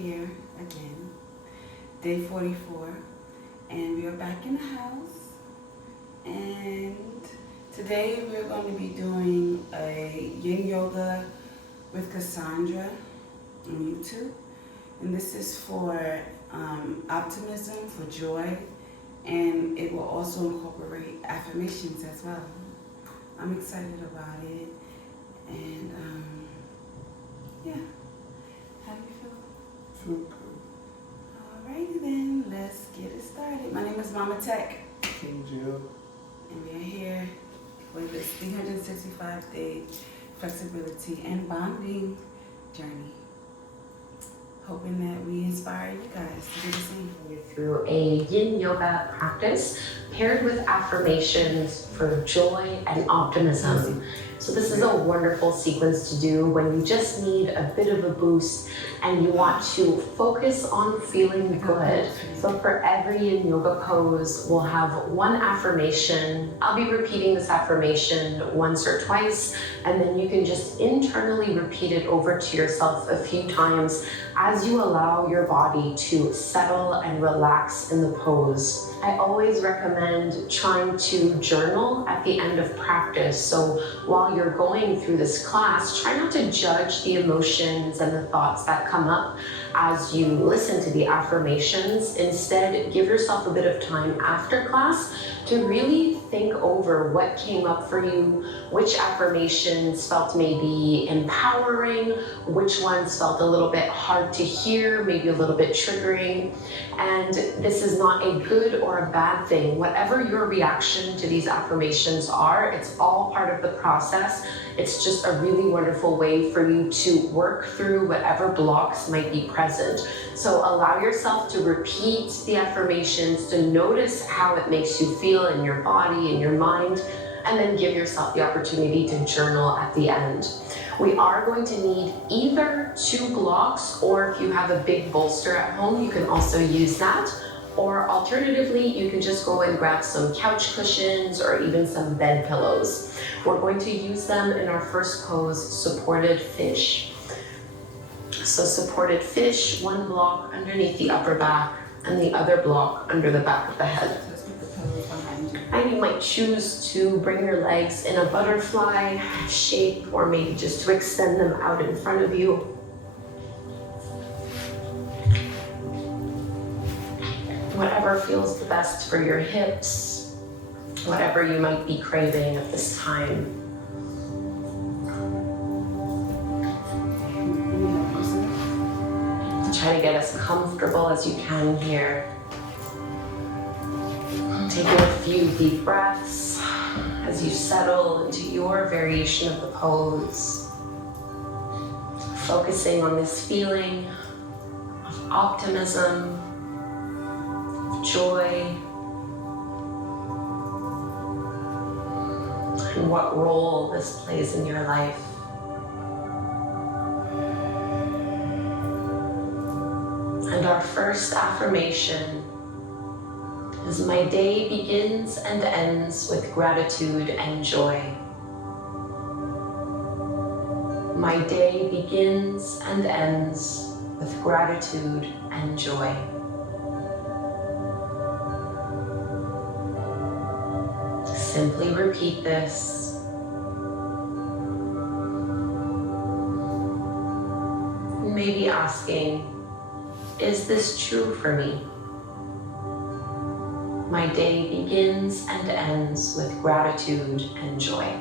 here again, day 44, and we are back in the house. And today we're going to be doing a yin yoga with Cassandra on YouTube. And this is for optimism, for joy, and it will also incorporate affirmations as well. I'm excited about it, and yeah. How do you feel? Feel good. Alrighty then, let's get it started. My name is Mama TEC, King Gio. and we are here for this 365-day flexibility and bonding journey. Hoping that we inspire you guys to do the same. Through a yin yoga practice paired with affirmations for joy and optimism. So this is a wonderful sequence to do when you just need a bit of a boost and you want to focus on feeling good. So for every yin yoga pose, we'll have one affirmation. I'll be repeating this affirmation once or twice, and then you can just internally repeat it over to yourself a few times as you allow your body to settle and relax in the pose. I always recommend trying to journal at the end of practice. So while you're going through this class, try not to judge the emotions and the thoughts that come up as you listen to the affirmations. Instead, give yourself a bit of time after class to really think over what came up for you, which affirmations felt maybe empowering, which ones felt a little bit hard to hear, maybe a little bit triggering. And this is not a good or a bad thing. Whatever your reaction to these affirmations are, it's all part of the process. It's just a really wonderful way for you to work through whatever blocks might be present. So allow yourself to repeat the affirmations, to notice how it makes you feel in your body, in your mind, and then give yourself the opportunity to journal at the end. We are going to need either 2 blocks, or if you have a big bolster at home, you can also use that. Or alternatively, you can just go and grab some couch cushions or even some bed pillows. We're going to use them in our first pose, supported fish. So supported fish, 1 block underneath the upper back and the other block under the back of the head. And you might choose to bring your legs in a butterfly shape, or maybe just to extend them out in front of you. Whatever feels the best for your hips, whatever you might be craving at this time. Try to get as comfortable as you can here. Taking a few deep breaths as you settle into your variation of the pose. Focusing on this feeling of optimism, of joy, and what role this plays in your life. And our first affirmation is, my day begins and ends with gratitude and joy. My day begins and ends with gratitude and joy. Simply repeat this. Maybe asking, is this true for me? My day begins and ends with gratitude and joy.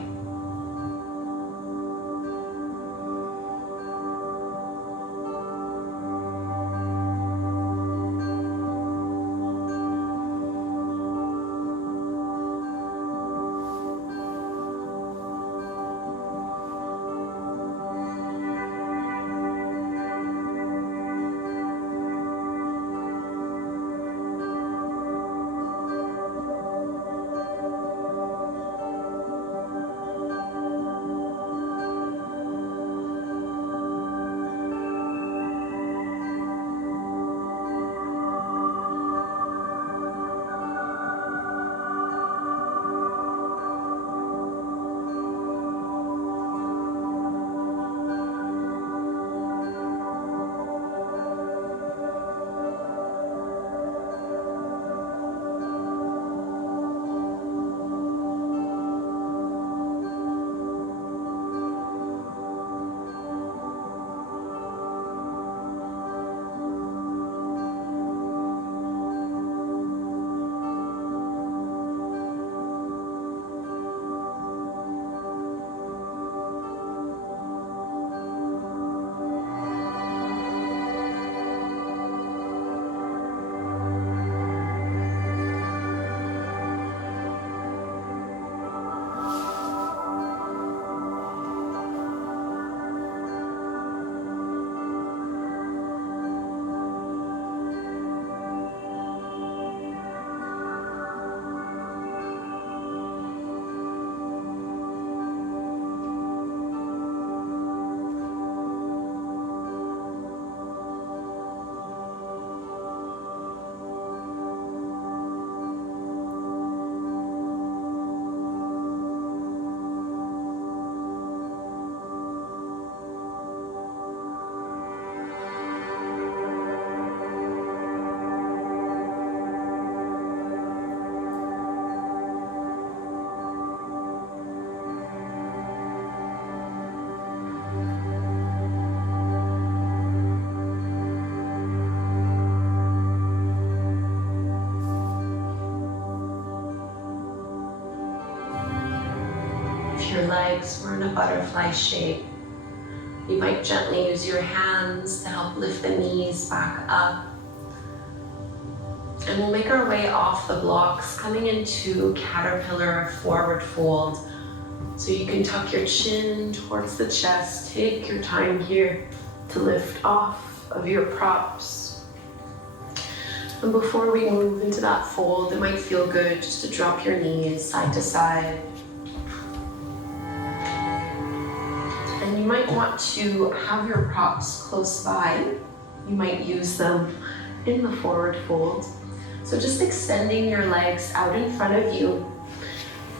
legs. We're in a butterfly shape. You might gently use your hands to help lift the knees back up. And we'll make our way off the blocks, coming into caterpillar or forward fold. So you can tuck your chin towards the chest. Take your time here to lift off of your props. And before we move into that fold, it might feel good just to drop your knees side to side. And you might want to have your props close by. You might use them in the forward fold. So just extending your legs out in front of you.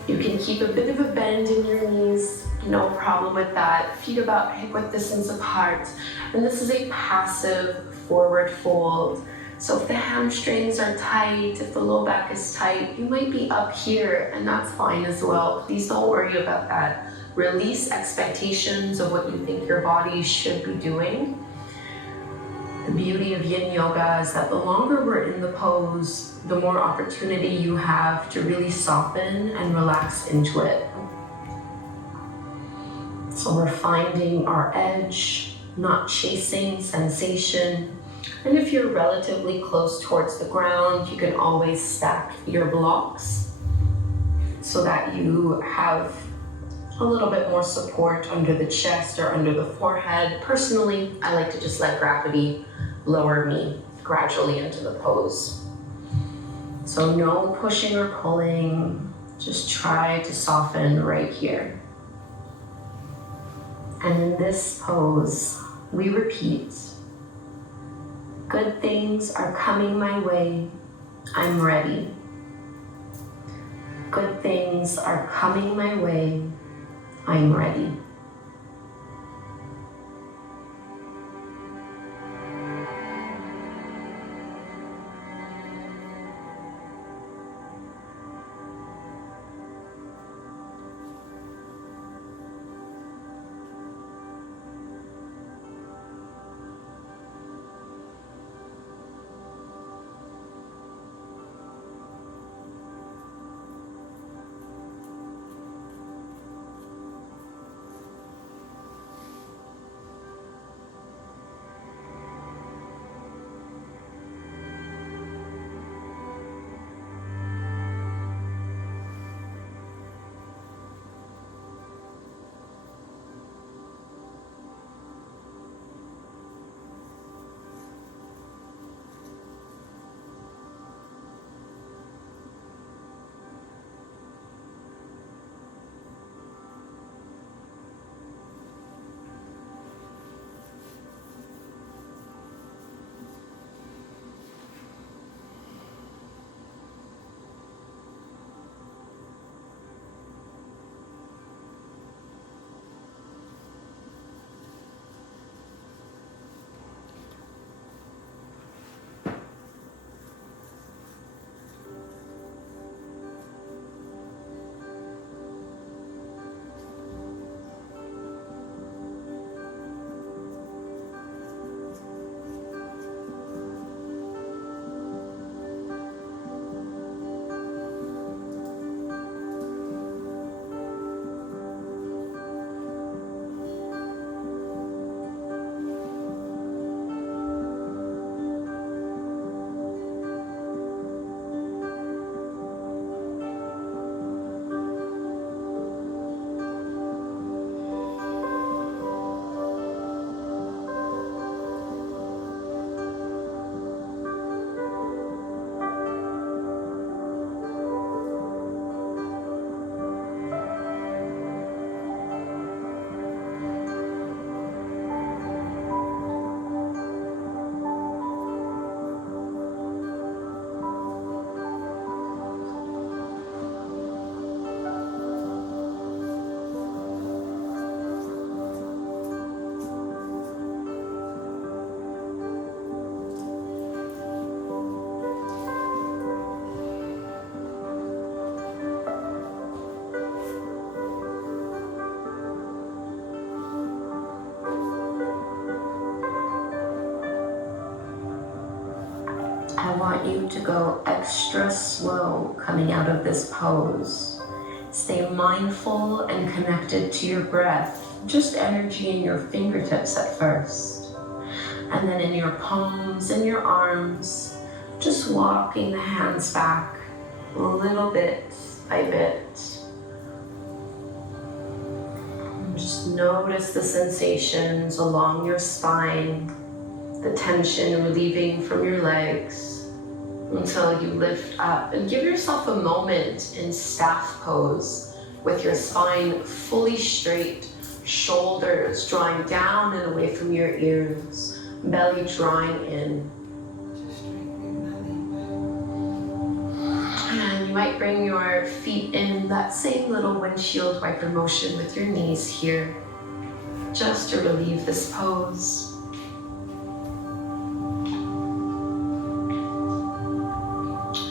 You can keep a bit of a bend in your knees, no problem with that. Feet about hip-width distance apart. And this is a passive forward fold. So if the hamstrings are tight, if the low back is tight, you might be up here, and that's fine as well. Please don't worry about that. Release expectations of what you think your body should be doing. The beauty of yin yoga is that the longer we're in the pose, the more opportunity you have to really soften and relax into it. So we're finding our edge, not chasing sensation. And if you're relatively close towards the ground, you can always stack your blocks so that you have a little bit more support under the chest or under the forehead. Personally, I like to just let gravity lower me gradually into the pose. So no pushing or pulling, just try to soften right here. And in this pose, we repeat, good things are coming my way, I'm ready. Good things are coming my way, I'm ready. I want you to go extra slow coming out of this pose. Stay mindful and connected to your breath. Just energy in your fingertips at first. And then in your palms and your arms, just walking the hands back a little bit by bit. Just notice the sensations along your spine, the tension relieving from your legs until you lift up, and give yourself a moment in staff pose with your spine fully straight, shoulders drawing down and away from your ears, belly drawing in. Just straighten your belly. And you might bring your feet in that same little windshield wiper motion with your knees here, just to relieve this pose.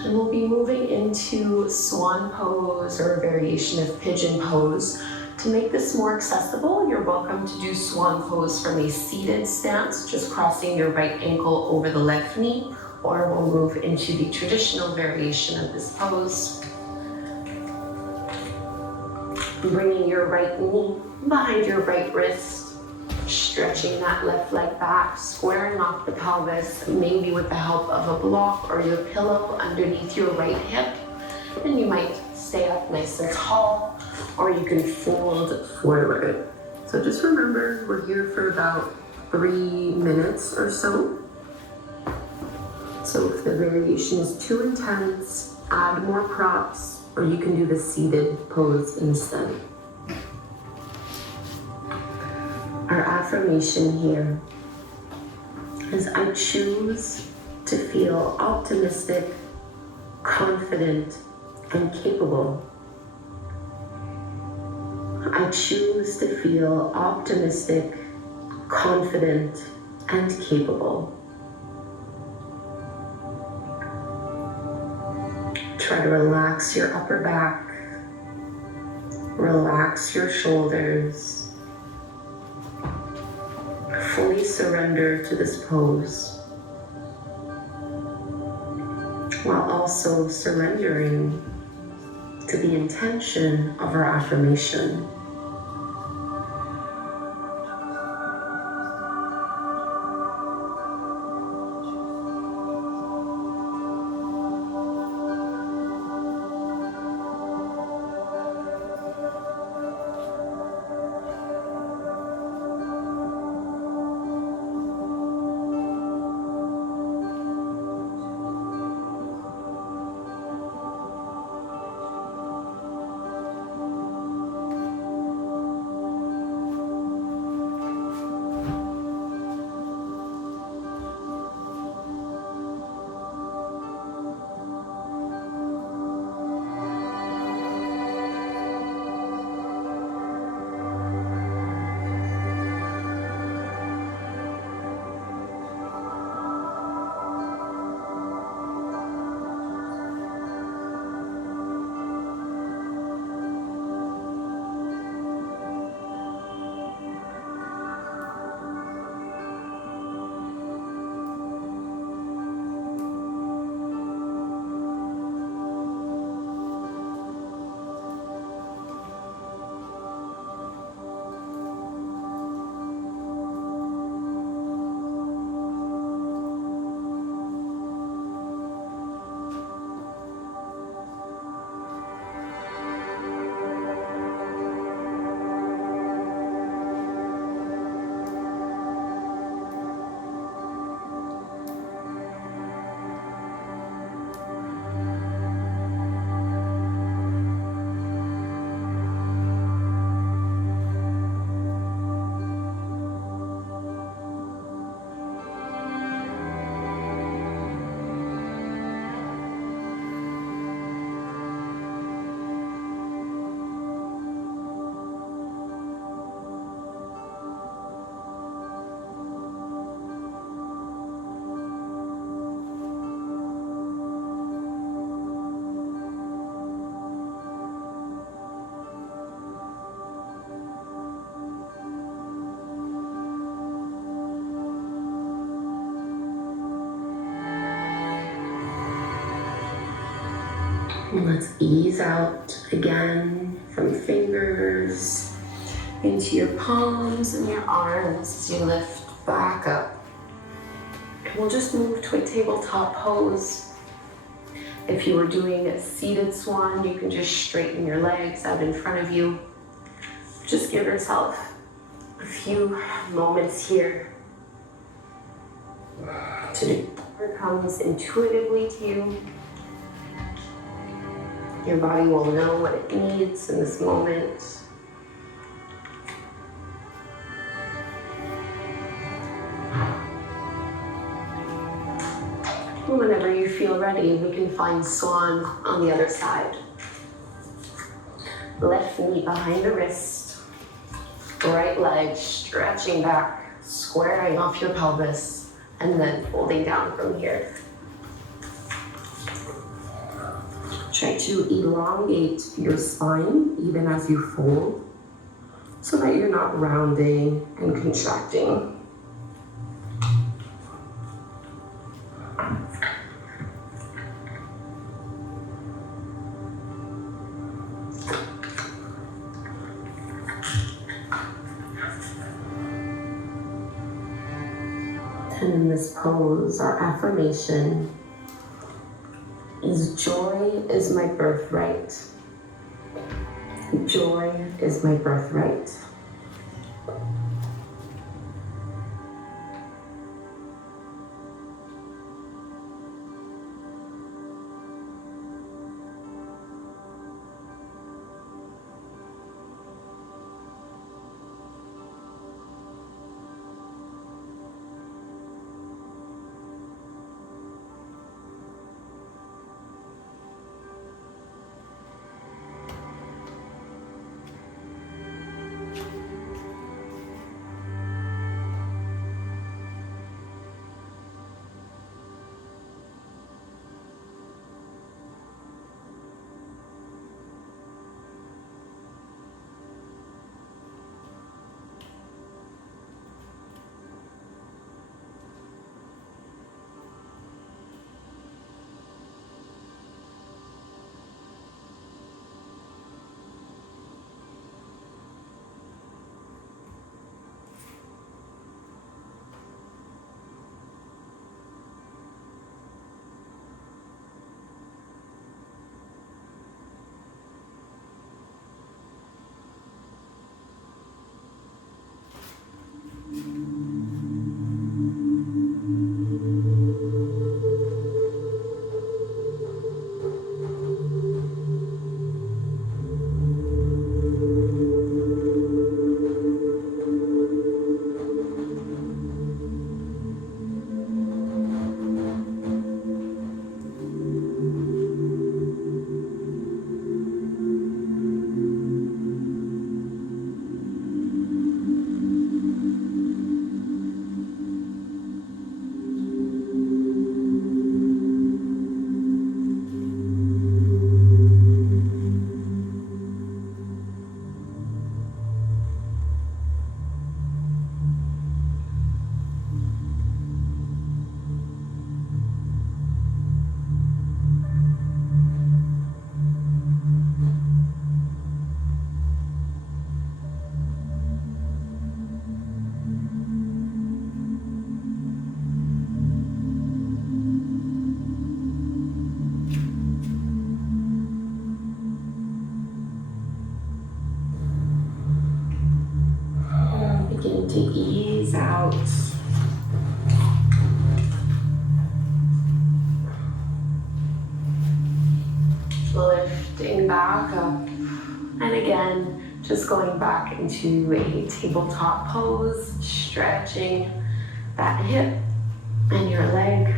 And we'll be moving into swan pose or a variation of pigeon pose. To make this more accessible, you're welcome to do swan pose from a seated stance, just crossing your right ankle over the left knee, or we'll move into the traditional variation of this pose. Bringing your right knee behind your right wrist, stretching that left leg back, squaring off the pelvis, maybe with the help of a block or your pillow underneath your right hip. And you might stay up nice and tall, or you can fold forward. So just remember, we're here for about 3 minutes or so. So if the variation is too intense, add more props, or you can do the seated pose instead. Our affirmation here is I choose to feel optimistic, confident, and capable. I choose to feel optimistic, confident, and capable. Try to relax your upper back, relax your shoulders. Fully surrender to this pose, while also surrendering to the intention of our affirmation. And let's ease out again. from fingers into your palms and your arms as you lift back up. And we'll just move to a tabletop pose. If you were doing a seated swan, you can just straighten your legs out in front of you. Just give yourself a few moments here to do whatever comes intuitively to you. Your body will know what it needs in this moment. Whenever you feel ready, we can find swan on the other side. Left knee behind the wrist, right leg stretching back, squaring off your pelvis, and then folding down from here. Try to elongate your spine even as you fold, so that you're not rounding and contracting. And in this pose, our affirmation is joy is my birthright. Joy is my birthright. Begin to ease out. Lifting back up. And again, just going back into a tabletop pose, stretching that hip and your leg.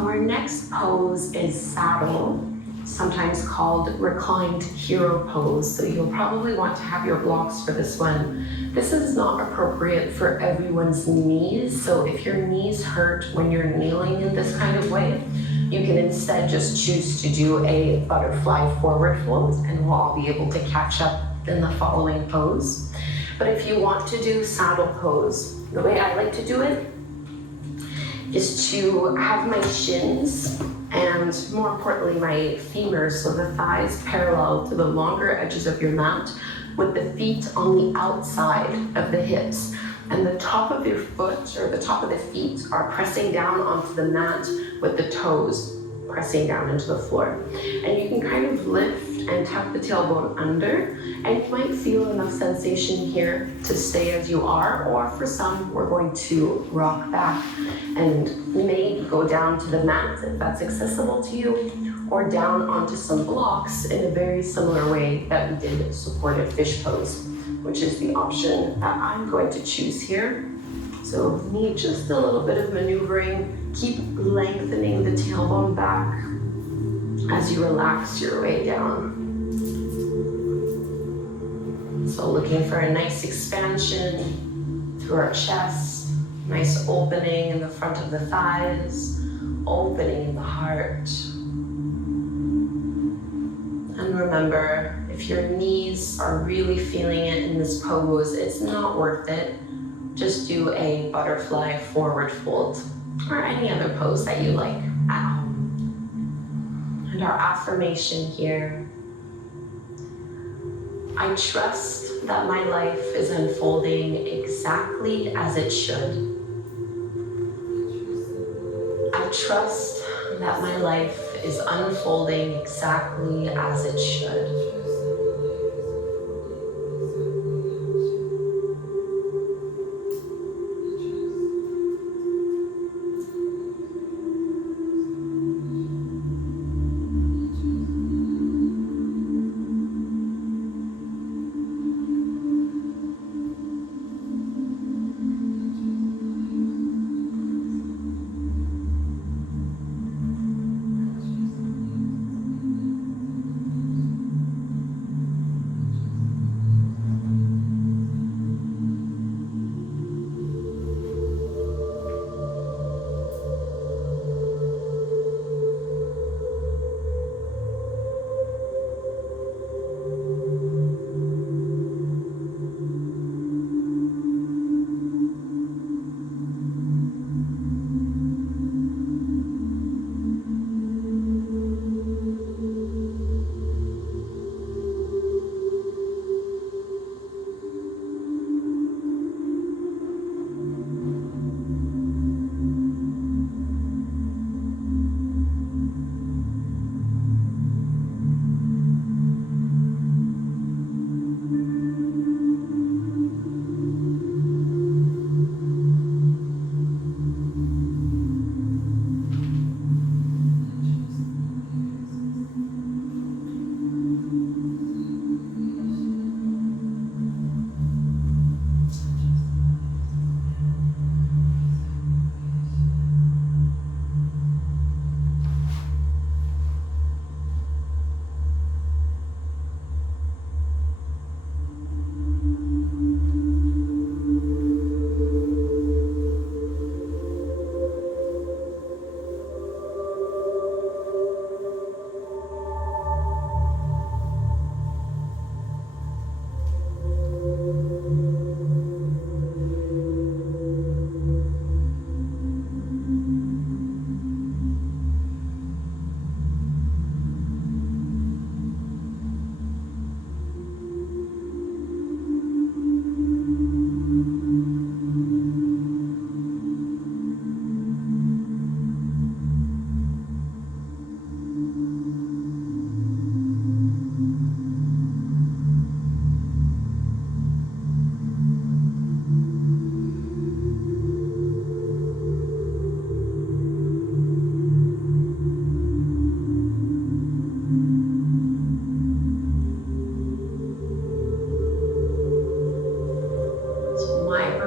Our next pose is saddle, sometimes called reclined hero pose. So you'll probably want to have your blocks for this one. This is not appropriate for everyone's knees. So if your knees hurt when you're kneeling in this kind of way, You can instead just choose to do a butterfly forward fold, and we'll all be able to catch up in the following pose. But if you want to do saddle pose, the way I like to do it is to have my shins and, more importantly, my femurs, so the thighs, parallel to the longer edges of your mat, with the feet on the outside of the hips. And the top of your foot, or the top of the feet, are pressing down onto the mat with the toes pressing down into the floor. And you can kind of lift and tuck the tailbone under, and you might feel enough sensation here to stay as you are, or for some, we're going to rock back and maybe go down to the mat if that's accessible to you, or down onto some blocks in a very similar way that we did supported fish pose, which is the option that I'm going to choose here. So need just a little bit of maneuvering. Keep lengthening the tailbone back as you relax your way down. So looking for a nice expansion through our chest, nice opening in the front of the thighs, opening in the heart. And remember, if your knees are really feeling it in this pose, it's not worth it. Just do a butterfly forward fold or any other pose that you like at home. And our affirmation here: I trust that my life is unfolding exactly as it should. I trust that my life is unfolding exactly as it should.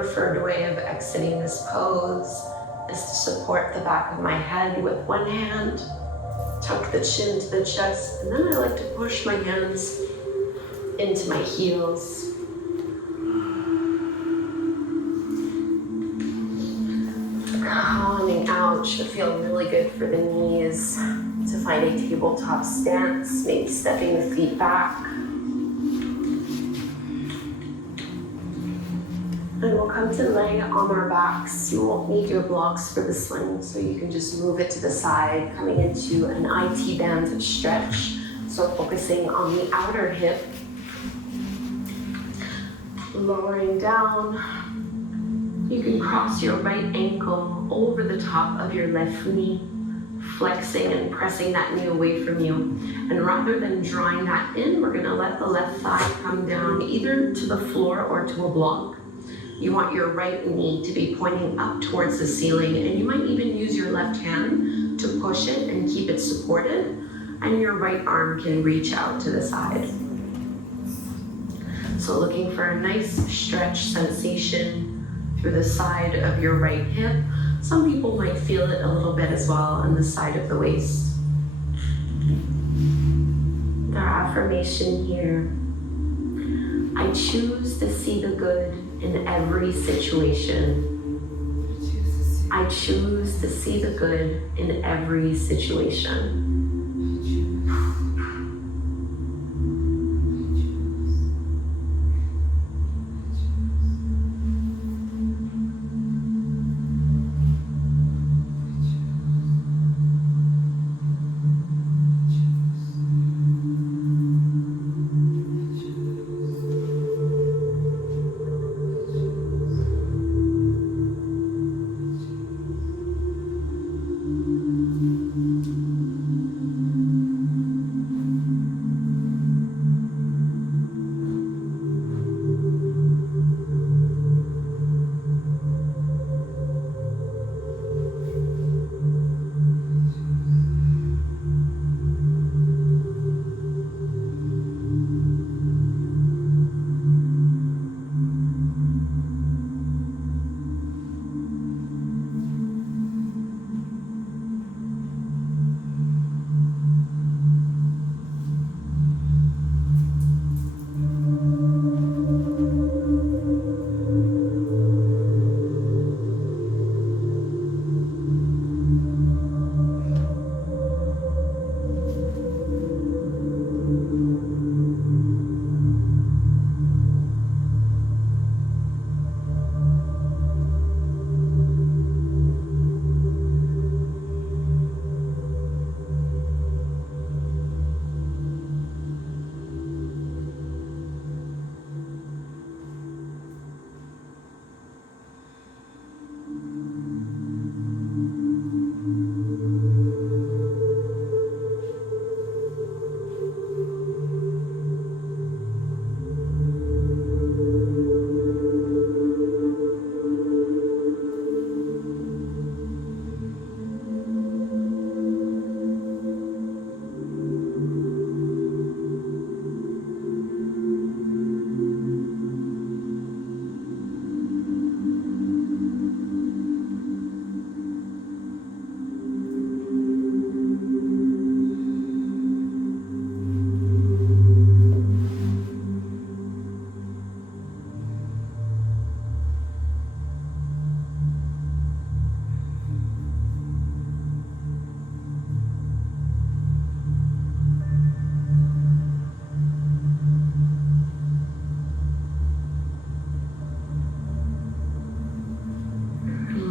preferred way of exiting this pose is to support the back of my head with one hand, tuck the chin to the chest, and then I like to push my hands into my heels. Calming out now, it should feel really good for the knees to find a tabletop stance, maybe stepping the feet back. And we'll come to lay on our backs. You won't need your blocks for the sling, so you can just move it to the side, coming into an IT band stretch. So focusing on the outer hip, lowering down. You can cross your right ankle over the top of your left knee, flexing and pressing that knee away from you. And rather than drawing that in, we're gonna let the left thigh come down either to the floor or to a block. You want your right knee to be pointing up towards the ceiling, and you might even use your left hand to push it and keep it supported, and your right arm can reach out to the side. So looking for a nice stretch sensation through the side of your right hip. Some people might feel it a little bit as well on the side of the waist. Our affirmation here: I choose to see the good in every situation. I choose to see the good in every situation.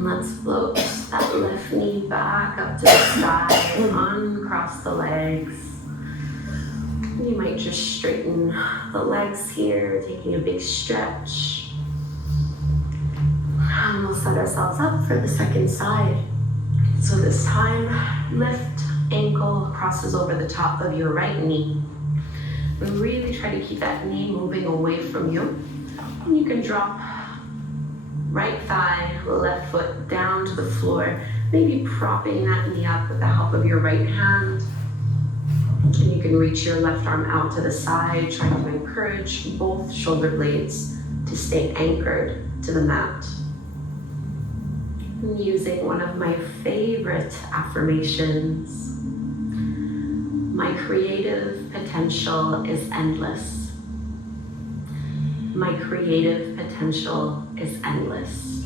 Let's float that left knee back up to the sky, uncross the legs. You might just straighten the legs here, taking a big stretch. And we'll set ourselves up for the second side. So this time, left ankle crosses over the top of your right knee. And really try to keep that knee moving away from you. And you can drop right thigh, left foot down to the floor, maybe propping that knee up with the help of your right hand. And you can reach your left arm out to the side, trying to encourage both shoulder blades to stay anchored to the mat. I'm using one of my favorite affirmations: my creative potential is endless. My creative potential is endless.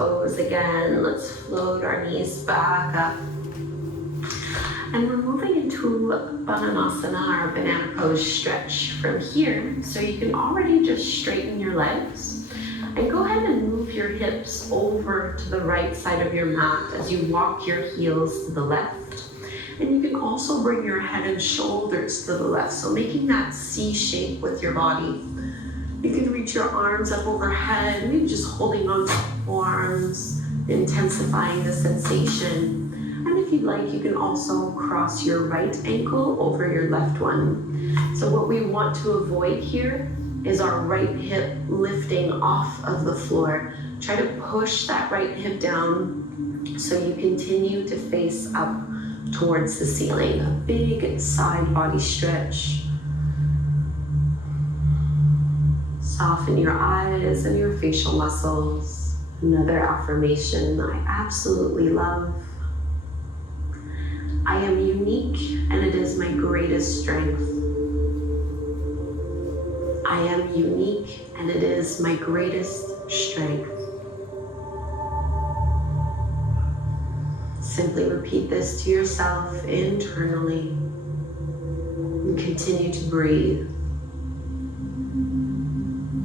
toes again. Let's float our knees back up. And we're moving into Bananasana, our banana pose stretch from here. So you can already just straighten your legs and go ahead and move your hips over to the right side of your mat as you walk your heels to the left. And you can also bring your head and shoulders to the left. So making that C shape with your body. You can reach your arms up overhead, maybe just holding on to the forearms, intensifying the sensation. And if you'd like, you can also cross your right ankle over your left one. So what we want to avoid here is our right hip lifting off of the floor. Try to push that right hip down so you continue to face up towards the ceiling. A big side body stretch. Soften your eyes and your facial muscles. Another affirmation I absolutely love. I am unique and it is my greatest strength. I am unique and it is my greatest strength. Simply repeat this to yourself internally and continue to breathe.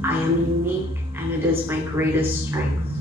I am unique and it is my greatest strength.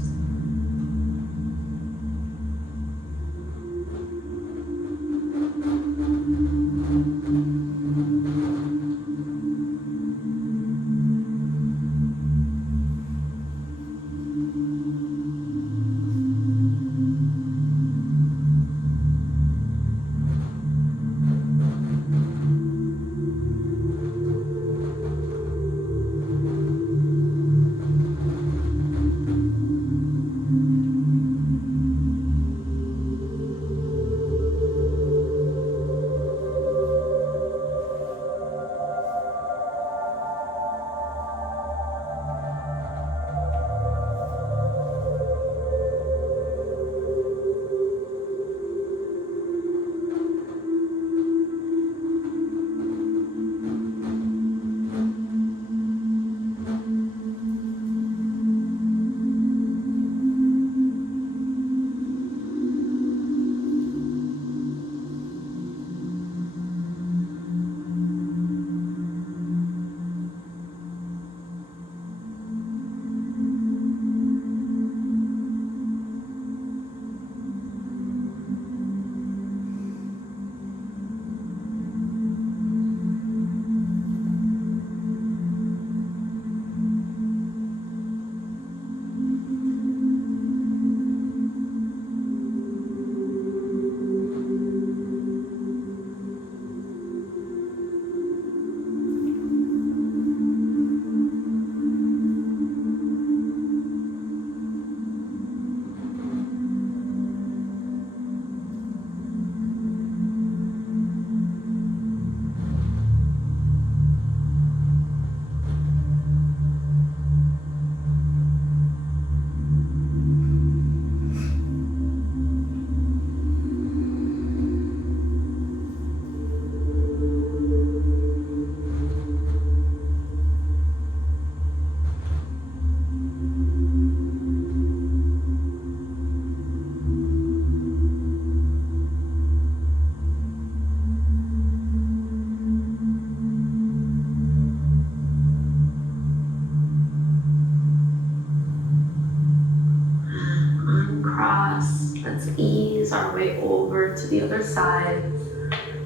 Let's ease our way over to the other side,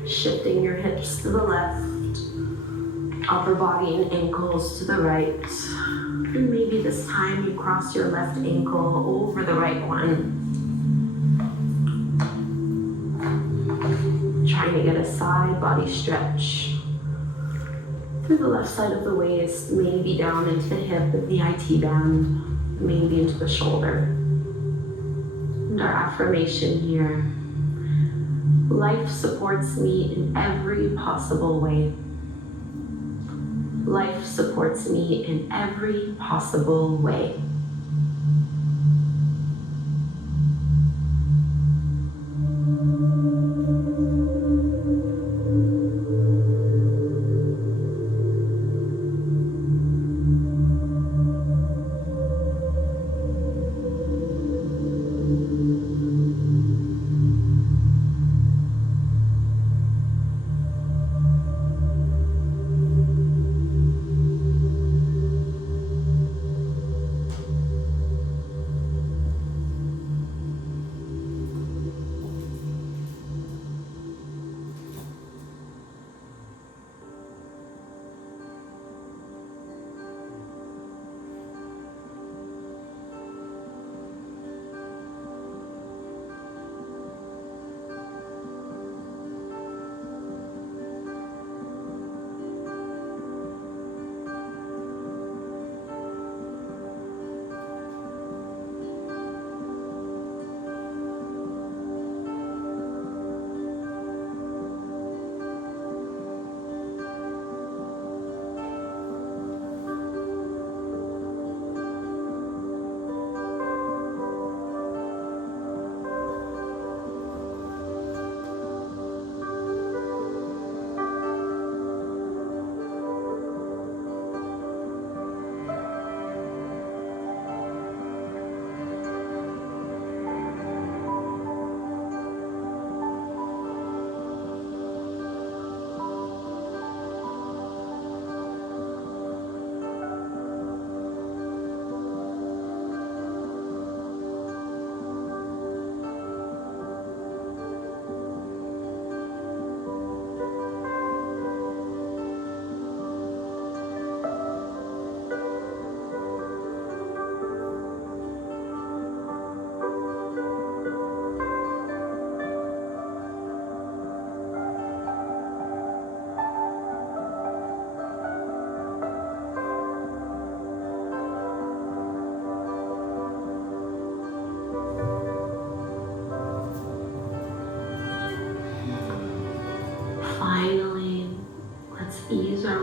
shifting your hips to the left, upper body and ankles to the right. And maybe this time you cross your left ankle over the right one. Trying to get a side body stretch through the left side of the waist, maybe down into the hip of the IT band, maybe into the shoulder. And our affirmation here: life supports me in every possible way. Life supports me in every possible way.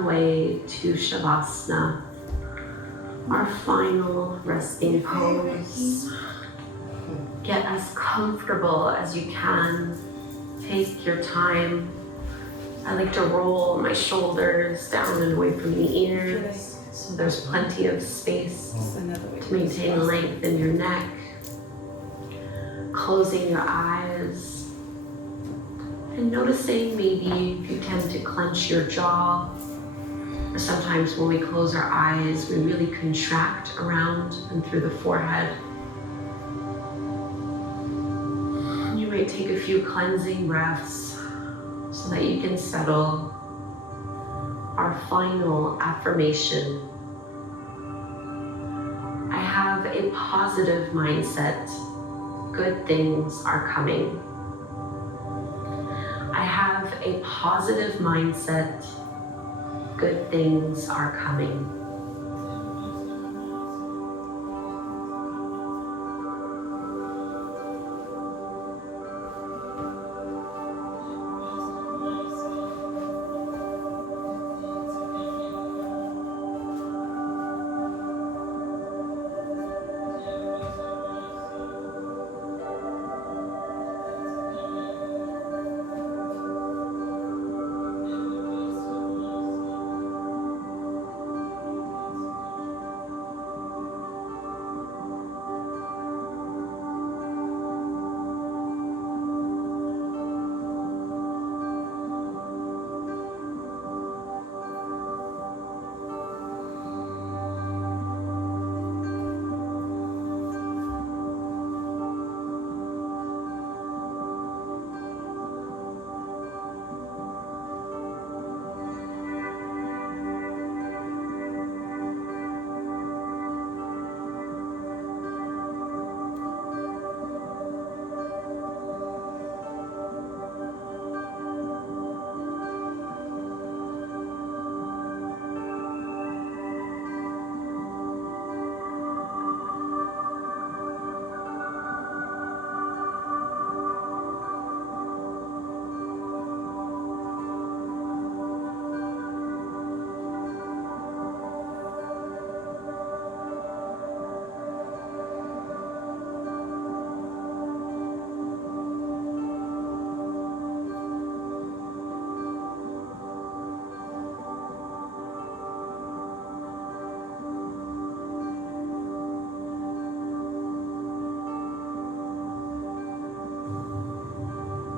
the way to Shavasana, our final resting pose. Get as comfortable as you can. Take your time. I like to roll my shoulders down and away from the ears, so there's plenty of space to maintain length in your neck. Closing your eyes and noticing maybe if you tend to clench your jaw, or sometimes when we close our eyes, we really contract around and through the forehead. You might take a few cleansing breaths so that you can settle. Our final affirmation. I have a positive mindset. Good things are coming. I have a positive mindset. Good things are coming.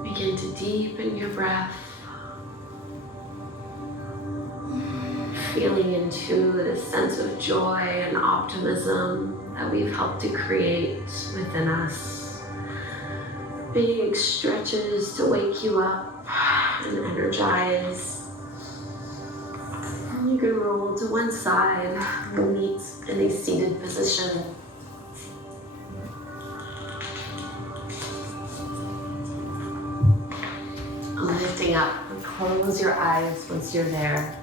Begin to deepen your breath, feeling into this sense of joy and optimism that we've helped to create within us. Big stretches to wake you up and energize. And you can roll to one side and meet in a seated position. Lifting up, and close your eyes once you're there.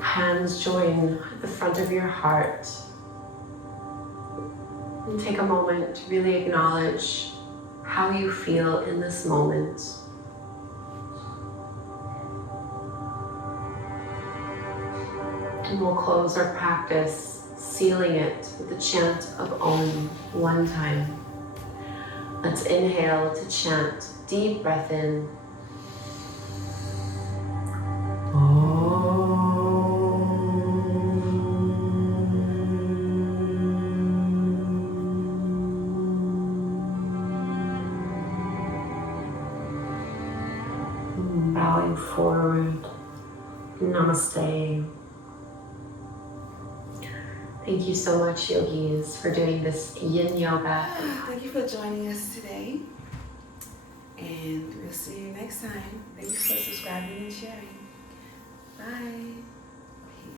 Hands join at the front of your heart. And take a moment to really acknowledge how you feel in this moment. And we'll close our practice, sealing it with the chant of Om one time. Let's inhale to chant. Deep breath in. Bowing forward. Namaste. Thank you so much, yogis, for doing this yin yoga. Thank you for joining us today. And we'll see you next time. Thank you for subscribing and sharing. Bye.